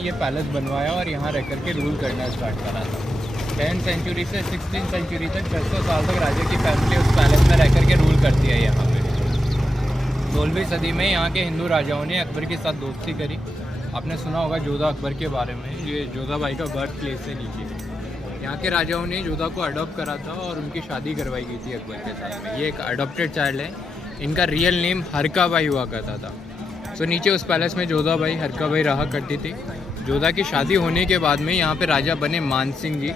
ये पैलेस बनवाया और यहाँ रह करके रूल करना स्टार्ट करा था। 10th सेंचुरी से 16th सेंचुरी तक 600 साल तक राजा की फैमिली उस पैलेस में रह करके रूल करती है यहाँ पे। 16वीं सदी में यहाँ के हिंदू राजाओं ने अकबर के साथ दोस्ती करी। आपने सुना होगा जोधा अकबर के बारे में, ये जोधा भाई का बर्थ प्लेस है नीचे। यहाँ के राजाओं ने जोधा को अडॉप्ट करा था और उनकी शादी करवाई गई थी अकबर के साथ में। ये एक अडॉप्टेड चाइल्ड है। इनका रियल नेम हरका भाई हुआ करता था। सो नीचे उस पैलेस में जोधा भाई हरका भाई रहा करती थी। जोधा की शादी होने के बाद में यहाँ पे राजा बने मानसिंह जी।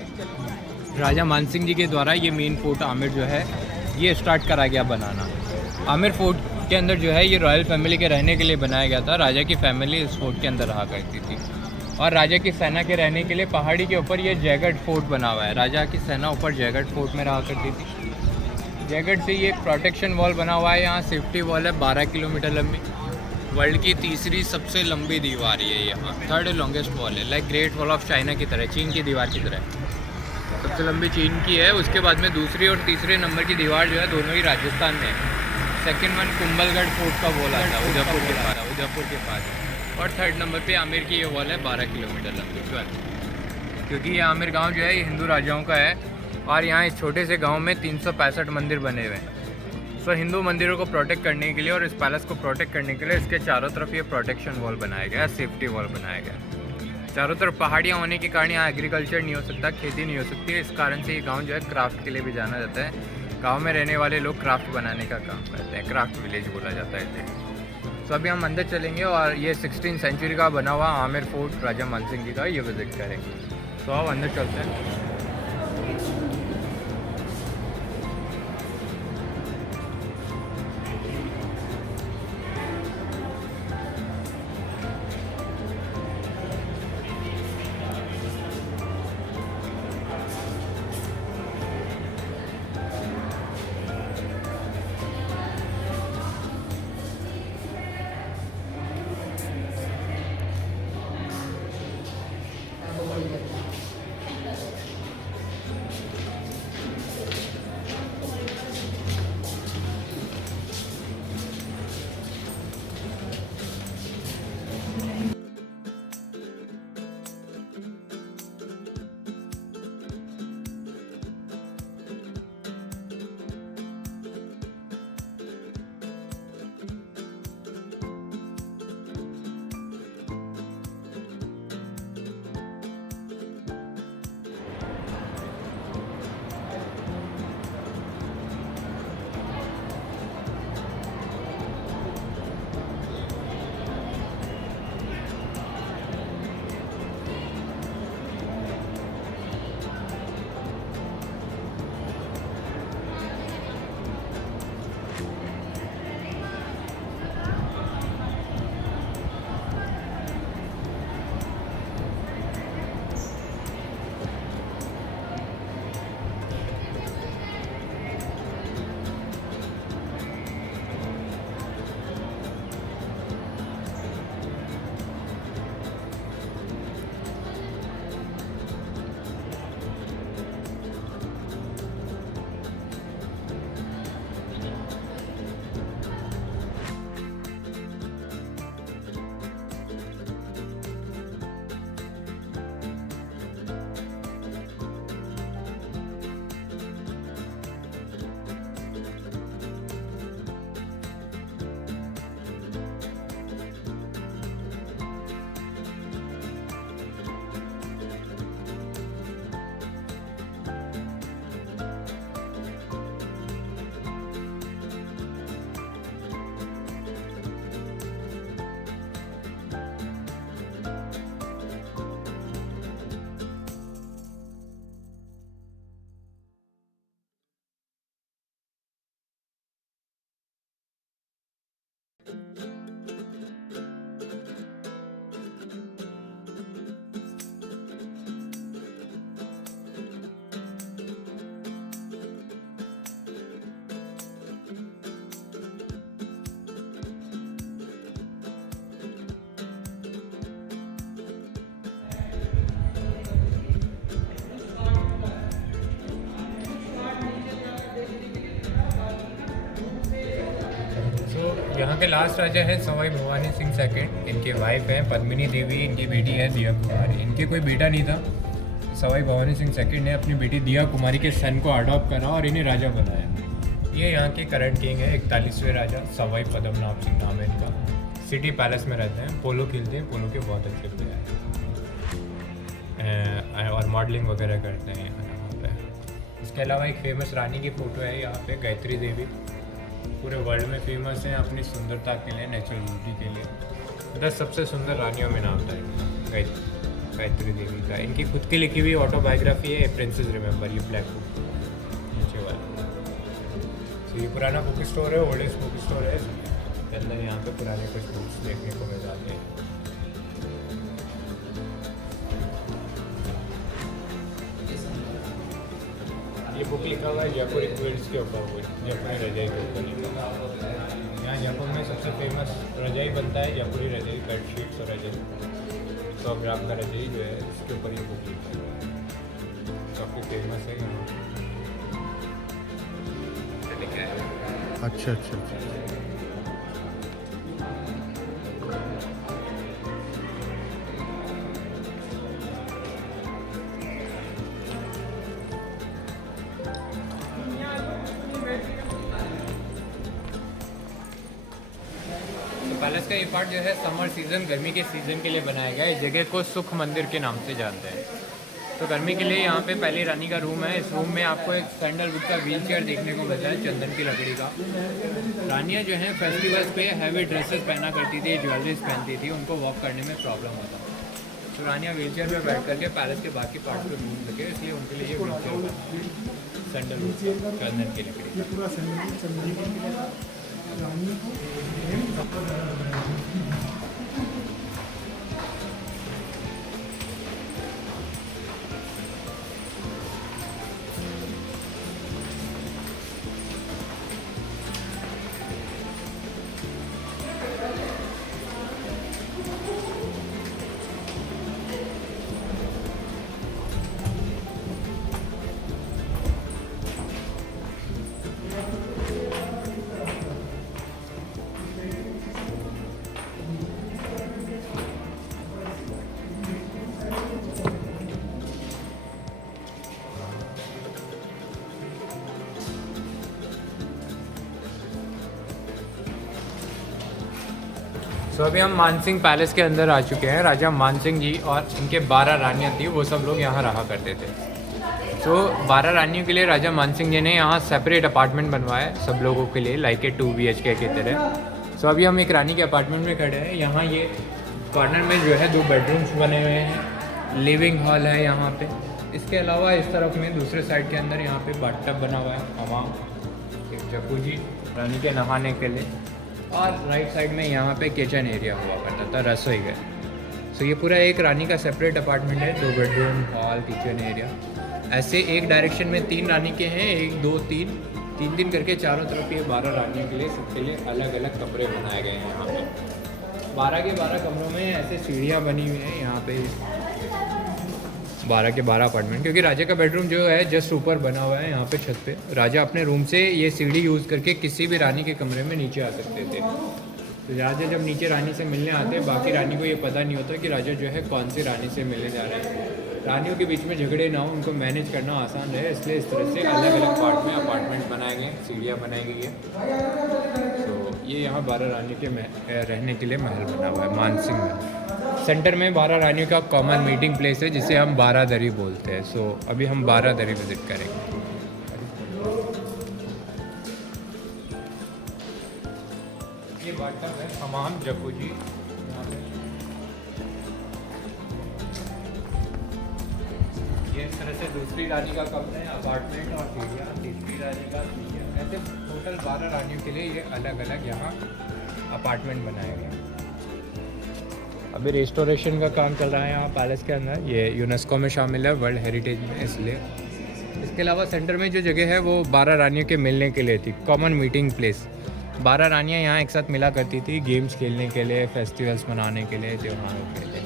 राजा मानसिंह जी के द्वारा ये मेन फोर्ट आमिर जो है ये स्टार्ट करा गया बनाना। आमिर फोर्ट के अंदर जो है ये रॉयल फैमिली के रहने के लिए बनाया गया था। राजा की फैमिली इस फोर्ट के अंदर रहा करती थी और राजा की सेना के रहने के लिए पहाड़ी के ऊपर ये जयगढ़ फोर्ट बना हुआ है। राजा की सेना ऊपर जयगढ़ फोर्ट में रहा करती थी। जयगढ़ से ये एक प्रोटेक्शन वॉल बना हुआ है। यहाँ सेफ्टी वॉल है 12 किलोमीटर लंबी। वर्ल्ड की तीसरी सबसे लंबी दीवार ये यहाँ 3rd लॉन्गेस्ट वॉल है, like great wall of China की तरह, चीन की दीवार की तरह सबसे लंबी चीन की है। उसके बाद में दूसरी और तीसरे नंबर की दीवार जो है दोनों ही राजस्थान में है। सेकंड वन कुंभलगढ़ फोर्ट का वॉल आता है उदयपुर के पास। और 3rd नंबर पे आमिर की ये वॉल है 12 किलोमीटर लंबी 12, क्योंकि ये आमिर गांव जो है ये हिंदू राजाओं का है और यहाँ इस छोटे से गांव में 365 मंदिर बने हुए हैं। सो हिंदू मंदिरों को प्रोटेक्ट करने के लिए और इस पैलेस को प्रोटेक्ट करने के लिए इसके चारों तरफ ये प्रोटेक्शन वॉल बनाया गया है, सेफ्टी वॉल बनाया गया है। चारों तरफ पहाड़ियाँ होने के कारण यहाँ एग्रीकल्चर नहीं हो सकता, खेती नहीं हो सकती। इस कारण से ये गाँव जो है क्राफ्ट के लिए भी जाना जाता है। गांव में रहने वाले लोग क्राफ्ट बनाने का काम करते हैं, क्राफ्ट विलेज बोला जाता है इसे। तो अभी हम अंदर चलेंगे और ये 16th सेंचुरी का बना हुआ आमिर फोर्ट राजा मानसिंह जी का ये विज़िट करेंगे। तो अब अंदर चलते हैं। यहाँ के लास्ट राजा है सवाई भवानी सिंह सेकंड। इनके वाइफ है पद्मिनी देवी, इनकी बेटी है दिया कुमारी। इनके कोई बेटा नहीं था। सवाई भवानी सिंह सेकंड ने अपनी बेटी दिया कुमारी के सन को अडॉप्ट करा और इन्हें राजा बनाया। ये यहाँ के करंट किंग है, 41वें राजा सवाई पद्मनाभ सिंह नाम है इनका। सिटी पैलेस में रहते हैं, पोलो खेलते हैं, पोलो के बहुत अच्छे प्लेयर हैं और मॉडलिंग वगैरह करते हैं यहाँ पे। इसके अलावा एक फेमस रानी की फ़ोटो है यहाँ पे, गायत्री देवी। पूरे वर्ल्ड में फेमस हैं अपनी सुंदरता के लिए, नेचुरल ब्यूटी के लिए। 10 सबसे सुंदर रानियों में नाम था गायत्री देवी का। इनकी खुद की लिखी हुई ऑटोबायोग्राफी है प्रिंसेस रिमेंबर, ये ब्लैक बुक नीचे वाला। तो ये पुराना बुक स्टोर है, ओल्डेस्ट बुक स्टोर है। के अंदर यहाँ पे पुराने कुछ बुक्स देखने को मिल जाते हैं। ये बुक लिखा हुआ है जयपुरी क्विल्ट्स के ऊपर, जयपुरी रजाई के ऊपर लिखा हुआ है। यहाँ जयपुर में सबसे फेमस रजाई बनता है, जयपुरी रजाई, बेडशीट्स और रजाई। 100 ग्राम का रजाई जो है इसके ऊपर ये बुक लिखा हुआ है, काफ़ी फेमस है यहाँ। अच्छा अच्छा अच्छा। पैलेस का ये पार्ट जो है समर सीज़न, गर्मी के सीज़न के लिए बनाया गया है। इस जगह को सुख मंदिर के नाम से जानते हैं। तो गर्मी के लिए यहाँ पे पहली रानी का रूम है। इस रूम में आपको एक सैंडलवुड का व्हील चेयर देखने को मिलता है, चंदन की लकड़ी का। रानियाँ जो हैं फेस्टिवल्स पे हैवी ड्रेसेस पहना करती थी, ज्वेलरीज पहनती थी, उनको वॉक करने में प्रॉब्लम होता था। तो रानियाँ व्हील चेयर पर बैठ करके पैलेस के बाकी पार्ट पर घूम सके, इसलिए उनके लिए व्हील चेयर सैंडलवुड चंदन की लकड़ी। तो अभी हम मानसिंह पैलेस के अंदर आ चुके हैं। राजा मानसिंह जी और इनके 12 रानियाँ थी, वो सब लोग यहाँ रहा करते थे। तो 12 रानियों के लिए राजा मानसिंह जी ने यहाँ सेपरेट अपार्टमेंट बनवाया है सब लोगों के लिए, लाइक ए 2 BHK की तरह। तो अभी हम एक रानी के अपार्टमेंट में खड़े हैं। यहाँ ये कॉर्नर में जो है 2 बेडरूम्स बने हुए हैं, लिविंग हॉल है यहाँ पे। इसके अलावा इस तरफ में दूसरे साइड के अंदर यहाँ पे बाथटब बना हुआ है, हमाम, एक जकूजी रानी के नहाने के लिए, और राइट साइड में यहाँ पे किचन एरिया हुआ करता था, रसोई घर। सो ये पूरा एक रानी का सेपरेट अपार्टमेंट है, 2 बेडरूम, हॉल, किचन एरिया। ऐसे एक डायरेक्शन में 3 रानी के हैं, 1 2 3 करके चारों तरफ ये 12 रानियों के लिए सबके लिए अलग अलग कमरे बनाए गए हैं। यहाँ पे 12 के 12 कमरों में ऐसे सीढ़ियाँ बनी हुई हैं यहाँ पे, 12 के 12 अपार्टमेंट। क्योंकि राजा का बेडरूम जो है जस्ट ऊपर बना हुआ है यहाँ पे छत पे। राजा अपने रूम से ये सीढ़ी यूज़ करके किसी भी रानी के कमरे में नीचे आ सकते थे। तो राजा जब नीचे रानी से मिलने आते हैं, बाकी रानी को ये पता नहीं होता कि राजा जो है कौन सी रानी से मिलने जा रहे हैं। रानियों के बीच में झगड़े ना हो, उनको मैनेज करना आसान रहे, इसलिए इस तरह से अलग अलग पार्ट में अपार्टमेंट बनाए गए, सीढ़ियाँ बनाई गई है। तो ये यहाँ 12 रानियों के रहने के लिए महल बना हुआ है, मानसिंह महल। सेंटर में 12 रानियों का कॉमन मीटिंग प्लेस है, जिसे हम 12 दरी बोलते हैं। सो अभी हम 12 दरी विजिट करेंगे। ये बाथटब है, हमाम, जकूजी। ये इस तरह से दूसरी रानी का कमरा है, अपार्टमेंट और सीढ़ियाँ, तीसरी रानी का सीढ़ियाँ। ऐसे टोटल 12 रानियों के लिए ये अलग अलग यहाँ अपार्टमेंट बनाए गए। अभी रेस्टोरेशन का काम चल रहा है यहाँ पैलेस के अंदर। ये यूनेस्को में शामिल है, वर्ल्ड हेरिटेज में, इसलिए। इसके अलावा सेंटर में जो जगह है वो 12 रानियों के मिलने के लिए थी, कॉमन मीटिंग प्लेस। 12 रानियाँ यहाँ एक साथ मिला करती थी, गेम्स खेलने के लिए, फेस्टिवल्स मनाने के लिए, त्योहारों के लिए।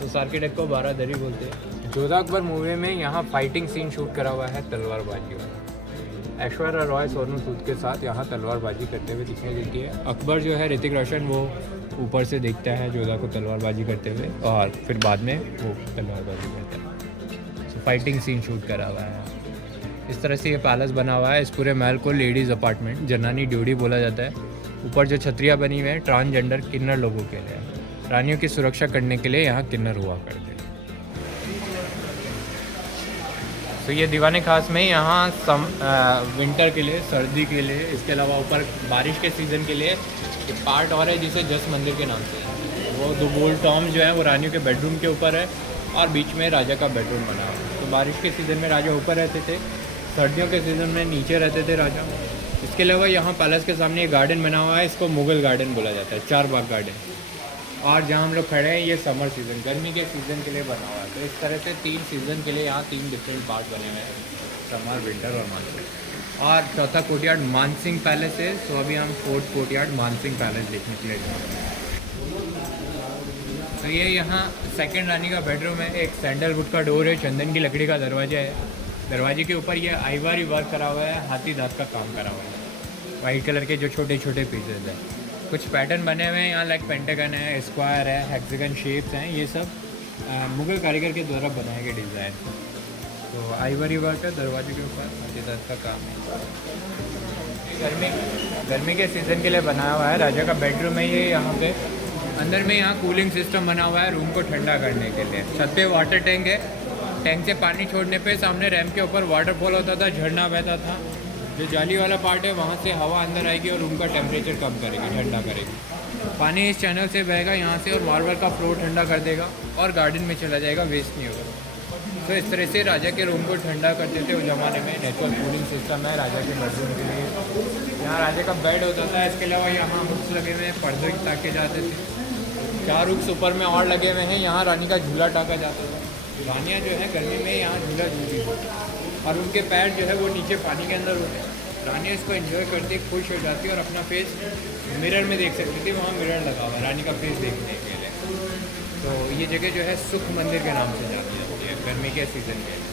तो सार्किटेक्ट को 12 दरी बोलते हैं। जोधा अकबर मूवी में यहाँ फाइटिंग सीन शूट करा हुआ है, तलवारबाजी वाला। ऐश्वर्या रॉय सोनू सूद के साथ यहाँ तलवारबाजी करते हुए दिखाई देती है। अकबर जो है ऋतिक रोशन वो ऊपर से देखता है जोधा को तलवारबाजी करते हुए और फिर बाद में वो तलवारबाजी करता है। तो फाइटिंग सीन शूट करा हुआ है। इस तरह से ये पैलेस बना हुआ है। इस पूरे महल को लेडीज़ अपार्टमेंट जनानी ड्यूटी बोला जाता है। ऊपर जो छतरियाँ बनी हुई हैं ट्रांसजेंडर किन्नर लोगों के लिए, रानियों की सुरक्षा करने के लिए यहाँ किन्नर हुआ करते हैं। तो ये दीवाने खास में यहाँ विंटर के लिए, सर्दी के लिए, इसके अलावा ऊपर बारिश के सीज़न के लिए एक पार्ट और है जिसे जस मंदिर के नाम से है। वो दो गोल टॉम जो है वो रानियों के बेडरूम के ऊपर है और बीच में राजा का बेडरूम बना हुआ है। तो बारिश के सीज़न में राजा ऊपर रहते थे, सर्दियों के सीज़न में नीचे रहते थे राजा। इसके अलावा यहाँ पैलेस के सामने एक गार्डन बना हुआ है, इसको मुगल गार्डन बोला जाता है, 4 बाग गार्डन। और जहाँ हम लोग खड़े हैं ये समर सीज़न, गर्मी के सीज़न के लिए बना हुआ है। तो इस तरह से 3 सीज़न के लिए यहाँ 3 डिफरेंट पार्ट बने हुए हैं, समर, विंटर और मानसून। और चौथा कोर्टयार्ड मानसिंह पैलेस है। तो अभी हम 4th कोर्टयार्ड मानसिंह पैलेस देखने के लिए जा रहे हैं। तो ये यहाँ सेकंड रानी का बेडरूम है। एक सैंडलवुड का डोर है, चंदन की लकड़ी का दरवाजा है। दरवाजे के ऊपर ये आइवरी वर्क करा हुआ है, हाथी दांत का काम करा हुआ है। वाइट कलर के जो छोटे छोटे पीसेज हैं, कुछ पैटर्न बने हुए हैं यहाँ, लाइक पेंटागन है, स्क्वायर है, हेक्सागन शेप्स हैं। ये सब मुगल कारीगर के द्वारा बनाए गए डिज़ाइन। तो आइवरी वर्क है दरवाजे के ऊपर, हाथी दांत का काम है। गर्मी के सीज़न के लिए बनाया हुआ है। राजा का बेडरूम है ये। यहाँ पे अंदर में यहाँ कूलिंग सिस्टम बना हुआ है रूम को ठंडा करने के लिए। छत पे वाटर टैंक है। टैंक से पानी छोड़ने पे सामने रैम्प के ऊपर वाटरफॉल होता था, झरना बहता था। जो जाली वाला पार्ट है वहाँ से हवा अंदर आएगी और रूम का टेम्परेचर कम करेगी, ठंडा करेगी। पानी इस चैनल से बहेगा यहाँ से और मार्बल का फ्लोर ठंडा कर देगा और गार्डन में चला जाएगा, वेस्ट नहीं होगा। तो इस तरह से राजा के रूम को ठंडा करते थे उस ज़माने में। नेचुरल कूलिंग सिस्टम है राजा के बेडरूम के लिए। यहाँ राजा का बेड होता था। इसके अलावा यहाँ हुक्स लगे हुए हैं, पर्दे ताके जाते थे। 4 हुक्स ऊपर में और लगे हुए हैं। यहाँ रानी का झूला टाका जाता था। रानियाँ जो है गर्मी में यहाँ झूला झूलती थी और उनके पैर जो है वो नीचे पानी के अंदर होते हैं। रानियाँ इसको एंजॉय करती, खुश हो जाती और अपना फेस मिरर में देख सकती थी। वहाँ मिरर लगा हुआ है रानी का फेस देखने के लिए। तो ये जगह जो है सुख मंदिर के नाम से जानी जाती है गर्मी के सीज़न में।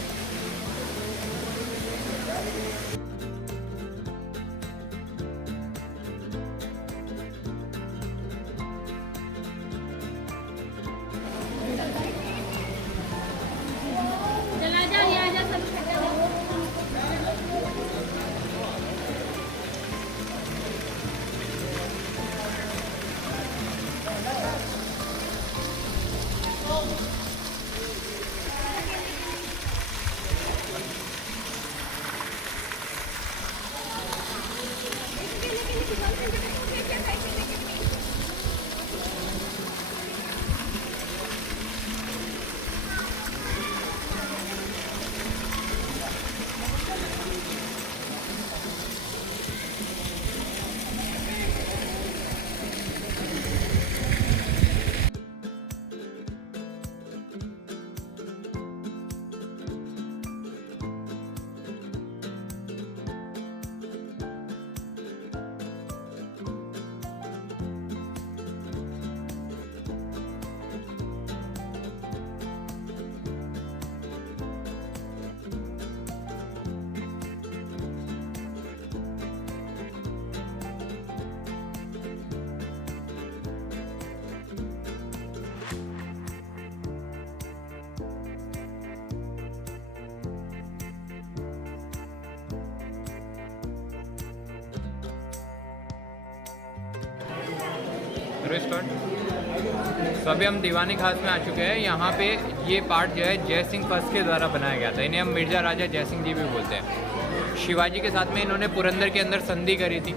तो अभी हम दीवानी खास में आ चुके हैं। यहाँ पे ये पार्ट जो है जय सिंह फर्स्ट के द्वारा बनाया गया था। इन्हें हम मिर्जा राजा जय सिंह जी भी बोलते हैं। शिवाजी के साथ में इन्होंने पुरंदर के अंदर संधि करी थी।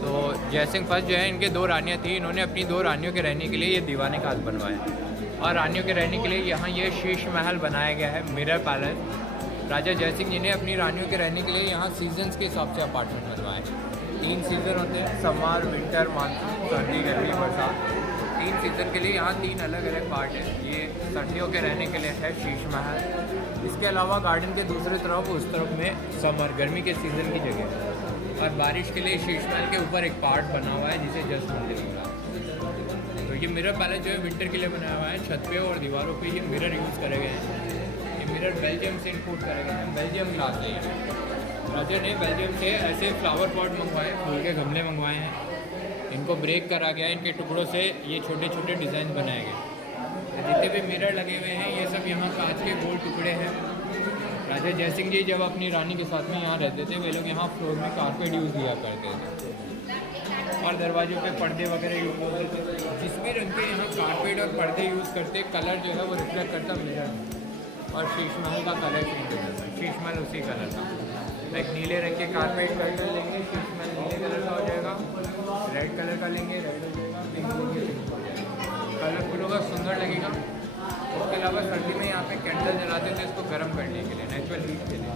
तो जय सिंह फर्स्ट जो है इनके 2 रानियाँ थी। इन्होंने अपनी 2 रानियों के रहने के लिए ये दीवानी खास बनवाया और रानियों के रहने के लिए यहाँ ये शीश महल बनाया गया है, मिरर पैलेस। राजा जय सिंह जी ने अपनी रानियों के रहने के लिए यहाँ सीजन्स के हिसाब से अपार्टमेंट बनवाए। 3 सीज़न होते हैं, समर, विंटर, मानसून, सर्दी, गर्मी, बरसात। 3 सीज़न के लिए यहाँ 3 अलग अलग पार्ट है। ये सर्दियों के रहने के लिए है शीश महल। इसके अलावा गार्डन के दूसरी तरफ उस तरफ में समर, गर्मी के सीज़न की जगह है। और बारिश के लिए शीश महल के ऊपर एक पार्ट बना हुआ है जिसे जस मंदिर बोला। तो ये मिरर पैलेस जो है विंटर के लिए बनाया हुआ है। छत पे और दीवारों पे ये मिरर यूज़ करे गए हैं। ये मिरर बेल्जियम से इंपोर्ट करे गए हैं, बेल्जियम ग्लास है ये। राजा ने बेल्जियम से ऐसे फ्लावर पॉट मंगवाए, फूल के गमले मंगवाए हैं। इनको ब्रेक करा गया, इनके टुकड़ों से ये छोटे छोटे डिज़ाइन बनाए गए। जितने भी मिरर लगे हुए हैं ये सब यहाँ कांच के गोल टुकड़े हैं। राजा जयसिंह जी जब अपनी रानी के साथ में यहाँ रहते थे, वे लोग यहाँ फ्लोर में कारपेट यूज़ किया करते थे और दरवाजों पे पर्दे वगैरह यूज़ करते थे। जिस भी रंग के यहाँ कारपेट और पर्दे यूज़ करते, कलर जो है वो रिफ्लेक्ट करता मिरर में। और शीश महल का कलर चेंज हो जाता है, शीश महल उसी कलर का। लाइक नीले रंग के कारपेट कलर लेंगे, शीश महल नीले कलर का हो जाएगा। रेड कलर का लेंगे, रेड हो जाएगा। पिंक लेंगे, पिंक हो जाएगा। कलरफुल होगा, सुंदर लगेगा। उसके अलावा सर्दी में यहाँ पे कैंडल जलाते थे इसको गर्म करने के लिए, नेचुरल हीट के लिए।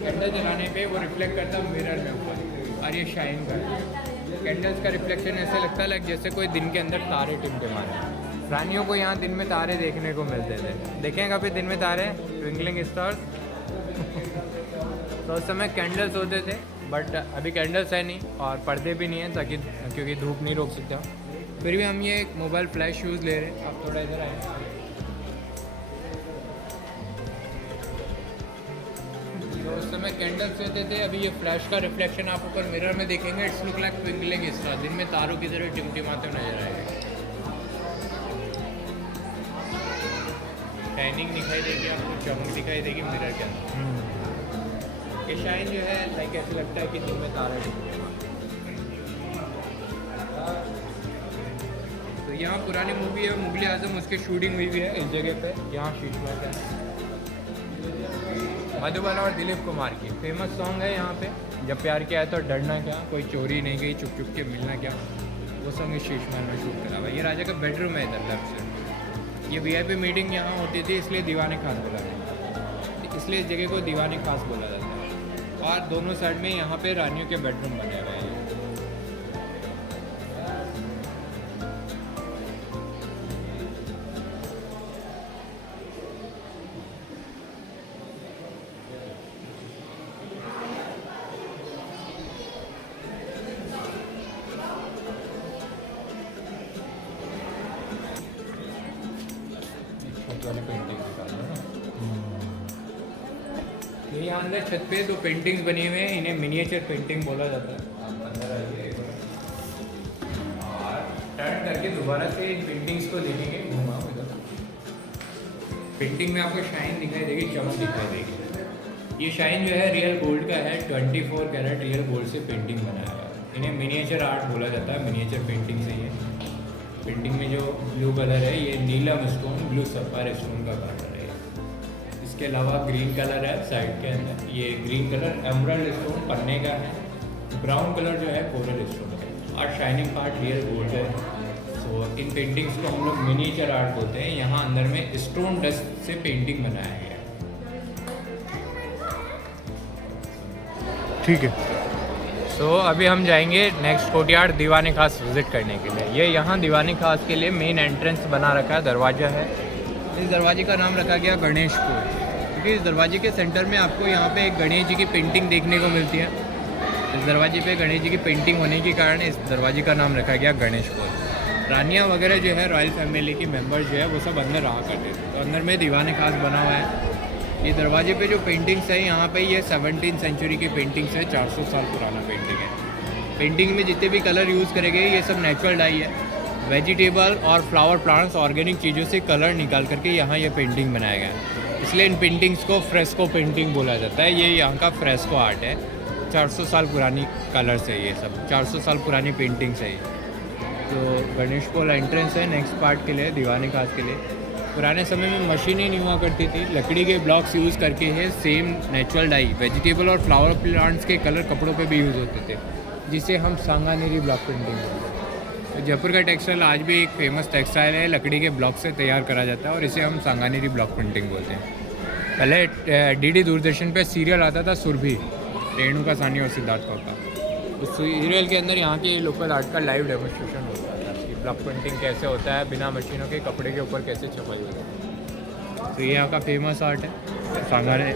कैंडल जलाने पे वो रिफ्लेक्ट करता मिरर में ऊपर और ये शाइन करता है। कैंडल्स का रिफ्लेक्शन ऐसे लगता है लाइक जैसे कोई दिन के अंदर तारे टिमके मारे। रानियों को यहाँ दिन में तारे देखने को मिलते थे। देखें कभी दिन में तारे, ट्विंकलिंग स्टार्स। तो उस समय कैंडल्स होते थे, बट अभी कैंडल्स है नहीं और पर्दे भी नहीं हैं ताकि क्योंकि धूप नहीं रोक सकता। फिर भी हम ये एक मोबाइल फ्लैश यूज़ ले रहे हैं। आप थोड़ा इधर आए। तो उस समय कैंडल्स होते थे, अभी ये फ्लैश का रिफ्लेक्शन आप ऊपर मिरर में देखेंगे। It's look like twinkling star, दिन में तारों की तरह टिमटिमाते नजर आएगा। शाइनिंग दिखाई देगी आपको, चमक दिखाई देगी मिरर के अंदर। ये शाइन जो है लाइक ऐसे लगता है कि दिन में तारा टिमटिमाते। तो यहाँ पुरानी मूवी है मुगल आजम, उसकी शूटिंग हुई भी है इस जगह पे। यहाँ शीश महल है, मधुबाला और दिलीप कुमार की फेमस सॉन्ग है यहाँ पे। जब प्यार किया है तो डरना क्या, कोई चोरी नहीं गई, चुप चुप के मिलना क्या। वो सॉन्ग इस शीश महल में शूट करा हुआ है। ये राजा का बेडरूम है इधर लेफ्ट से। ये वीआईपी मीटिंग यहाँ होती थी, इसलिए दीवाने खास बोला जाता है। इसलिए इस जगह को दीवाने खास बोला जाता है। और दोनों साइड में यहाँ पे रानियों के बेडरूम बने हुए हैं। वाली पेंटिंग दिखा रहा है। ये यहाँ अंदर छत पे दो पेंटिंग्स बनी हुए हैं, इन्हें मिनिएचर पेंटिंग बोला जाता है। आप अंदर आइए और टर्न करके दोबारा से इन पेंटिंग्स को देखेंगे। घुमाओ इधर। पेंटिंग में आपको शाइन दिखाई देगी, चमक दिखाई देगी। ये शाइन जो है रियल गोल्ड का है, 24 कैरेट रियल गोल्ड से पेंटिंग बनाया है। इन्हें मिनिएचर आर्ट बोला जाता है, मिनिएचर पेंटिंग से। ये पेंटिंग में जो ब्लू कलर है ये नीलम स्टोन, ब्लू सफ़ायर स्टोन का कलर है। इसके अलावा ग्रीन कलर है साइड के अंदर। ये ग्रीन कलर एमराल्ड स्टोन पन्ने का है। ब्राउन कलर जो है कोरल स्टोन का और शाइनिंग पार्ट रियल गोल्ड है। सो इन पेंटिंग्स को हम लोग मिनिएचर आर्ट बोलते हैं। यहाँ अंदर में स्टोन डस्ट से पेंटिंग बनाया गया है। ठीक है। तो अभी हम जाएंगे नेक्स्ट कोर्टयार्ड दीवाने खास विज़िट करने के लिए। ये यहाँ दीवाने खास के लिए मेन एंट्रेंस बना रखा है, दरवाज़ा है। इस दरवाजे का नाम रखा गया गणेशपुर, क्योंकि इस दरवाजे के सेंटर में आपको यहाँ पे एक गणेश जी की पेंटिंग देखने को मिलती है। इस दरवाजे पे गणेश जी की पेंटिंग होने के कारण इस दरवाजे का नाम रखा गया गणेशपुर। रानियाँ वगैरह जो है रॉयल फैमिली की मेम्बर जो है वो सब अंदर रहा करते थे। तो अंदर में दीवाने खास बना हुआ है। ये दरवाजे पे जो पेंटिंग्स है यहाँ पे ये 17वीं सेंचुरी की पेंटिंग्स है, 400 साल पुराना पेंटिंग है। पेंटिंग में जितने भी कलर यूज़ करे गए ये सब नेचुरल डाई है। वेजिटेबल और फ्लावर प्लांट्स ऑर्गेनिक चीज़ों से कलर निकाल करके यहाँ ये पेंटिंग बनाया गया है। इसलिए इन पेंटिंग्स को फ्रेस्को पेंटिंग बोला जाता है। ये यहाँ का फ्रेस्को आर्ट है। 400 साल पुरानी कलर्स है, ये सब 400 साल पुरानी पेंटिंग्स है ये। तो गणेशपुर एंट्रेंस है नेक्स्ट पार्ट के लिए, दीवाने खास के लिए। पुराने समय में मशीनें नहीं हुआ करती थी, लकड़ी के ब्लॉक्स यूज़ करके है सेम नेचुरल डाई वेजिटेबल और फ्लावर प्लांट्स के कलर कपड़ों पे भी यूज़ होते थे, जिसे हम सांगानेरी ब्लॉक पेंटिंग बोलते हैं। तो जयपुर का टेक्सटाइल आज भी एक फेमस टेक्सटाइल है, लकड़ी के ब्लॉक से तैयार करा जाता है और इसे हम सांगानेरी ब्लॉक पेंटिंग बोलते हैं। पहले डीडी दूरदर्शन पे सीरियल आता था सुरभि, रेणुका साहनी और सिद्धार्थ कौर का। उस सीरियल के अंदर यहाँ के लोकल आर्ट का लाइव डेमोन्स्ट्रेशन होता था कि ब्लॉक पेंटिंग कैसे होता है, बिना मशीनों के कपड़े के ऊपर कैसे छपाई होती है। तो ये यहाँ का फेमस आर्ट है सांगानेरी।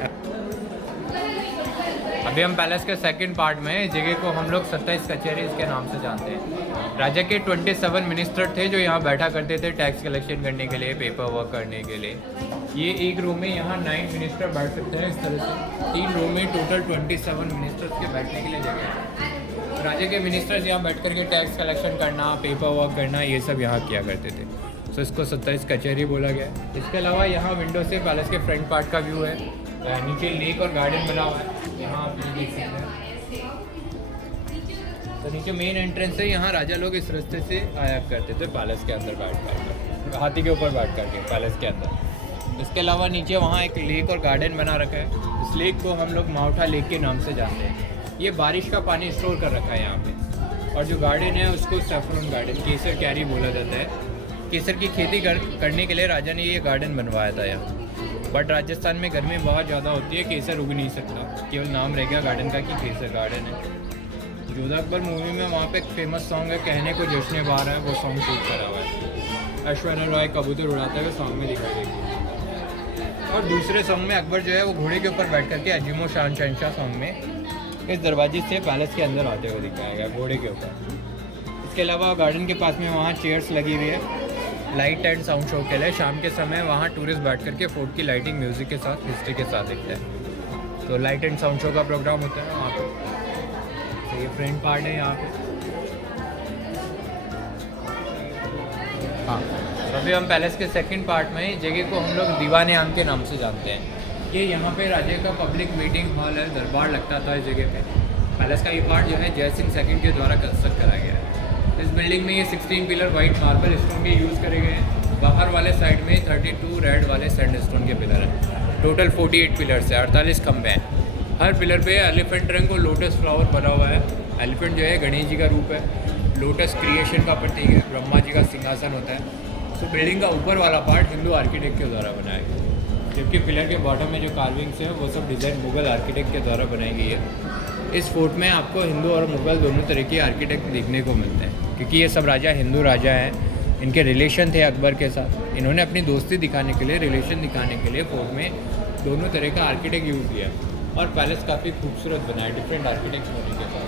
अभी हम पैलेस के सेकंड पार्ट में इस जगह को हम लोग 27 कचहरी के नाम से जानते हैं। राजा के 27 मिनिस्टर थे जो यहाँ बैठा करते थे टैक्स कलेक्शन करने के लिए, पेपर वर्क करने के लिए। ये एक रूम में यहाँ 9 मिनिस्टर बैठ सकते हैं इस तरह से। 3 रूम में टोटल 27 मिनिस्टर्स के बैठने के लिए जगह है। राजा के मिनिस्टर्स यहाँ बैठ करके टैक्स कलेक्शन करना, पेपर वर्क करना, ये सब यहाँ किया करते थे। सो इसको 27 कचहरी बोला गया है। इसके अलावा यहाँ विंडो से पैलेस के फ्रंट पार्ट का व्यू है। नीचे लेक और गार्डन बना हुआ है, यहाँ आप ये देख सकते हैं। तो नीचे मेन एंट्रेंस है, यहाँ राजा लोग इस रास्ते से आया करते थे पैलेस के अंदर बैठ कर, हाथी के ऊपर बैठ करके पैलेस के अंदर। इसके अलावा नीचे वहाँ एक लेक और गार्डन बना रखा है। इस लेक को हम लोग माउठा लेक के नाम से जानते हैं। ये बारिश का पानी स्टोर कर रखा है यहाँ पे। और जो गार्डन है उसको सैफरन गार्डन, केसर कैरी बोला जाता है। केसर की खेती करने के लिए राजा ने ये गार्डन बनवाया था यहाँ। बट राजस्थान में गर्मी बहुत ज़्यादा होती है, केसर उग नहीं सकता, केवल नाम रह गया गार्डन का कि केसर गार्डन है। जोधा अकबर मूवी में वहाँ पे एक फेमस सॉन्ग है, कहने को जश्न बाहर है, वो सॉन्ग शूट करा हुआ है। ऐश्वर्या रॉय कबूतर उड़ाते हुए सॉन्ग में दिखाई देगी। और दूसरे सॉन्ग में अकबर जो है वो घोड़े के ऊपर बैठ करके अजीमो शान शहनशाह सॉन्ग में इस दरवाजे से पैलेस के अंदर आते हुए दिखाया गया घोड़े के ऊपर। इसके अलावा गार्डन के पास में वहाँ चेयर्स लगी हुई है लाइट एंड साउंड शो के लिए। शाम के समय वहाँ टूरिस्ट बैठ करके फोर्ट की लाइटिंग म्यूज़िक के साथ, हिस्ट्री के साथ देखते हैं। तो लाइट एंड साउंड शो का प्रोग्राम होता है वहाँ पर। तो ये फ्रंट पार्ट है यहाँ पे। हाँ, तो अभी हम पैलेस के सेकंड पार्ट में जगह को हम लोग दीवाने आम के नाम से जानते हैं। ये यहाँ पे राजा का पब्लिक मीटिंग हॉल है, दरबार लगता था इस जगह पे। पैलेस का ये पार्ट जो है जय सिंह सेकंड के द्वारा कंस्ट्रक्ट करा गया है। इस बिल्डिंग में ये 16 पिलर वाइट मार्बल स्टोन के यूज़ करे गए हैं। बाहर वाले साइड में 32 रेड वाले सैंड स्टोन के पिलर हैं। टोटल 48 पिलर्स है, 48 खंभे हैं। हर पिलर पे एलिफेंट रंग को लोटस फ्लावर बना हुआ है। एलिफेंट जो है गणेश जी का रूप है, लोटस क्रिएशन का प्रतीक है, ब्रह्मा जी का सिंहासन होता है। तो बिल्डिंग का ऊपर वाला पार्ट हिंदू आर्किटेक्ट के द्वारा बनाया गया, जबकि पिलर के बॉटम में जो कार्विंग्स हैं वो सब डिज़ाइन मुगल आर्किटेक्ट के द्वारा बनाई गई है। इस फोर्ट में आपको हिंदू और मुगल दोनों तरह के आर्किटेक्ट देखने को मिलते हैं, क्योंकि ये सब राजा हिंदू राजा हैं। इनके रिलेशन थे अकबर के साथ। इन्होंने अपनी दोस्ती दिखाने के लिए, रिलेशन दिखाने के लिए फोर्ट में दोनों तरह का आर्किटेक्ट यूज़ किया। और पैलेस काफ़ी खूबसूरत बना है डिफरेंट आर्किटेक्ट होने के साथ।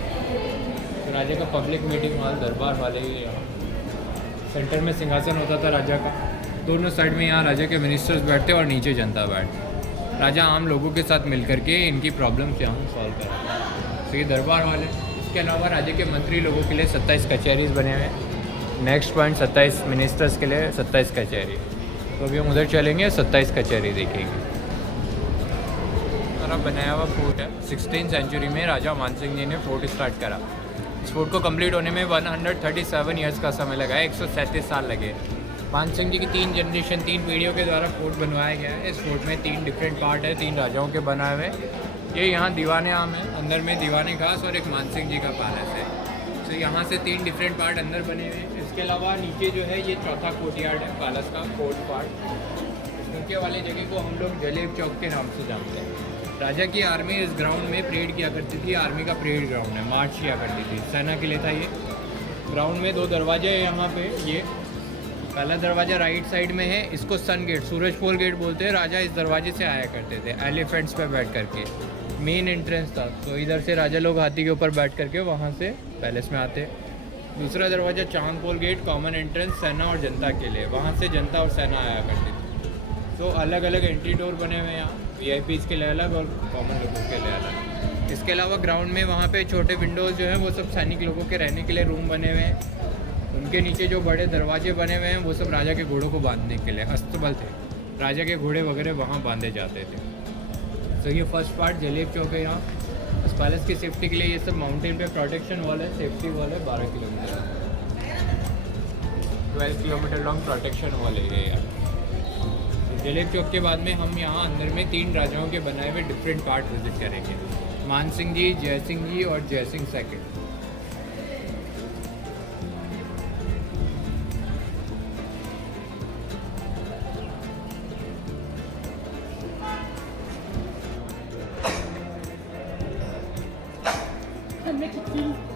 तो राजा का पब्लिक मीटिंग हॉल, दरबार वाले ही यहाँ सेंटर में सिंहासन होता था राजा का। दोनों साइड में यहाँ राजा के मिनिस्टर्स बैठते और नीचे जनता बैठती। राजा आम लोगों के साथ मिल करके इनकी प्रॉब्लम्स यहाँ सॉल्व कर। तो ये दरबार वाले। इसके अलावा राजा के मंत्री लोगों के लिए 27 कचहरीज बने हुए हैं। नेक्स्ट पॉइंट 27 मिनिस्टर्स के लिए 27 कचहरी। तो अभी हम उधर चलेंगे, 27 कचहरी देखेंगे। तरफ बनाया हुआ फोर्ट है। 16th सेंचुरी में राजा मानसिंह जी ने फोर्ट स्टार्ट करा। इस फोर्ट को कंप्लीट होने में 137 ईयर्स का समय लगा है, 137 साल लगे। मानसिंह जी की 3 जनरेशन, 3 पीढ़ियों के द्वारा फोर्ट बनवाया गया है। इस फोर्ट में 3 डिफरेंट पार्ट है, 3 राजाओं के बनाए हुए। ये यहाँ दीवाने आम है, अंदर में दीवाने घास और एक मानसिंह जी का पैलेस है। तो यहाँ से 3 डिफरेंट पार्ट अंदर बने हुए हैं। इसके अलावा नीचे जो है ये चौथा कोर्टयार्ड है पैलेस का, फोर्थ पार्ट। नीचे वाले जगह को हम लोग जलेब चौक के नाम से जानते हैं। राजा की आर्मी इस ग्राउंड में परेड किया करती थी। आर्मी का परेड ग्राउंड है, मार्च किया करती थी, सेना के लिए था ये। ग्राउंड में 2 दरवाजे हैं यहाँ पे। ये पहला दरवाज़ा राइट साइड में है, इसको सन गेट, सूरजपोल गेट बोलते हैं। राजा इस दरवाजे से आया करते थे एलिफेंट्स पे बैठ करके। मेन एंट्रेंस था, तो इधर से राजा लोग हाथी के ऊपर बैठ करके वहाँ से पैलेस में आते। दूसरा दरवाज़ा चांदपोल गेट, कॉमन एंट्रेंस सेना और जनता के लिए, वहाँ से जनता और सेना आया करती थी। तो अलग अलग एंट्री डोर बने हुए हैं यहाँ, VIPs के लिए अलग और कॉमन लोगों के लिए अलग। इसके अलावा ग्राउंड में वहाँ पे छोटे विंडोज़ जो हैं वो सब सैनिक लोगों के रहने के लिए रूम बने हुए हैं। उनके नीचे जो बड़े दरवाजे बने हुए हैं वो सब राजा के घोड़ों को बांधने के लिए अस्तबल थे। राजा के घोड़े वगैरह वहाँ बांधे जाते थे। तो ये फर्स्ट पार्ट जलेब चौक है यहाँ। इस पैलेस की सेफ्टी के लिए ये सब माउंटेन पे प्रोटेक्शन वॉल है, सेफ्टी वॉल है 12 kilometre, 12 kilometre long protection wall है ये यहाँ। जलेब चौक के बाद में हम यहाँ अंदर में 3 राजाओं के बनाए हुए डिफरेंट पार्ट विजिट करेंगे, मानसिंह जी, जय सिंह जी और जय Singh second. Make it feel